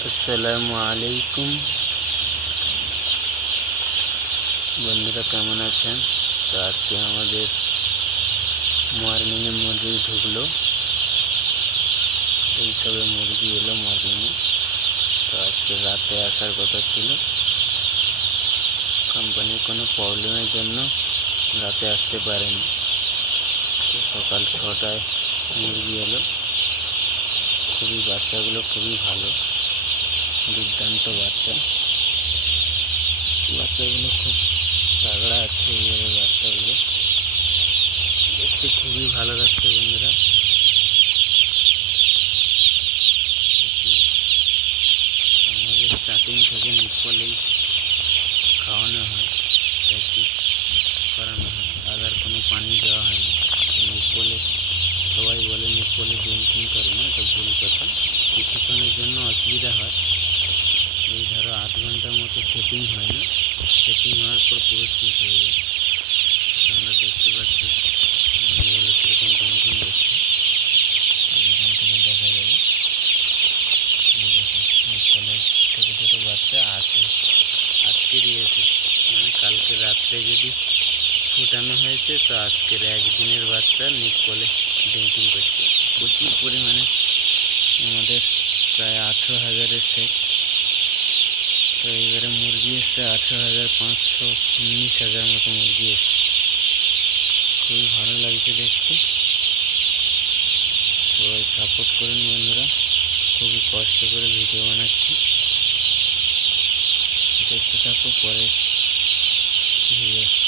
আসসালামু আলাইকুম। বন্ধুরা, কেমন আছেন? তো আজকে আমাদের মর্নিংয়ে মুরগি ঢুকলো। এইসবে মুরগি এলো মর্নিংয়ে। তো আজকে রাতে আসার কথা ছিল। কোম্পানির কোনো প্রবলেমের জন্য রাতে আসতে পারেনি। তো সকাল ছটায় মুরগি এলো। খুবই বাচ্চাগুলো খুবই ভালো। দুর্দান্ত বাচ্চা। বাচ্চাগুলো খুব তাগড়া আছে এইভাবে বাচ্চাগুলো। দেখতে খুবই ভালো লাগছে বন্ধুরা। আমাদের স্টার্টিং থেকে নিপলেই খাওয়ানো হয় প্র্যাকটিস করানো হয়। আদার কোনো পানি দেওয়া হয় না। তো নিপলে সবাই বলে নিপলে ড্রিঙ্কিং করে না, এটা ভুল কথা। কিছুক্ষণের জন্য অসুবিধা হয়। আধ ঘণ্টার মতো সেটিং হয় না। সেটিং হওয়ার পর পুরো ঠিক হয়ে যায়। আমরা দেখতে পাচ্ছি মুরগিগুলো কীরকম করছে এখান থেকে দেখা যাবে। ছোটো ছোটো বাচ্চা আছে। আজকেরই এসেছে মানে কালকে রাত্রে যদি ফুটানো হয়েছে তো আজকের একদিনের বাচ্চা নিপলে ড্রিঙ্কিং করছে। প্রচুর পরিমাণে আমাদের প্রায় আঠেরো হাজারের সেট তো এবারে মুরগি এসছে আঠেরো হাজার পাঁচশো, উনিশ হাজার মতো মুরগি এসছে। খুবই ভালো লাগছে দেখতে। সবাই সাপোর্ট করুন বন্ধুরা। খুবই কষ্ট করে ভিডিও বানাচ্ছি। দেখতে থাকো, পরে ভিডিও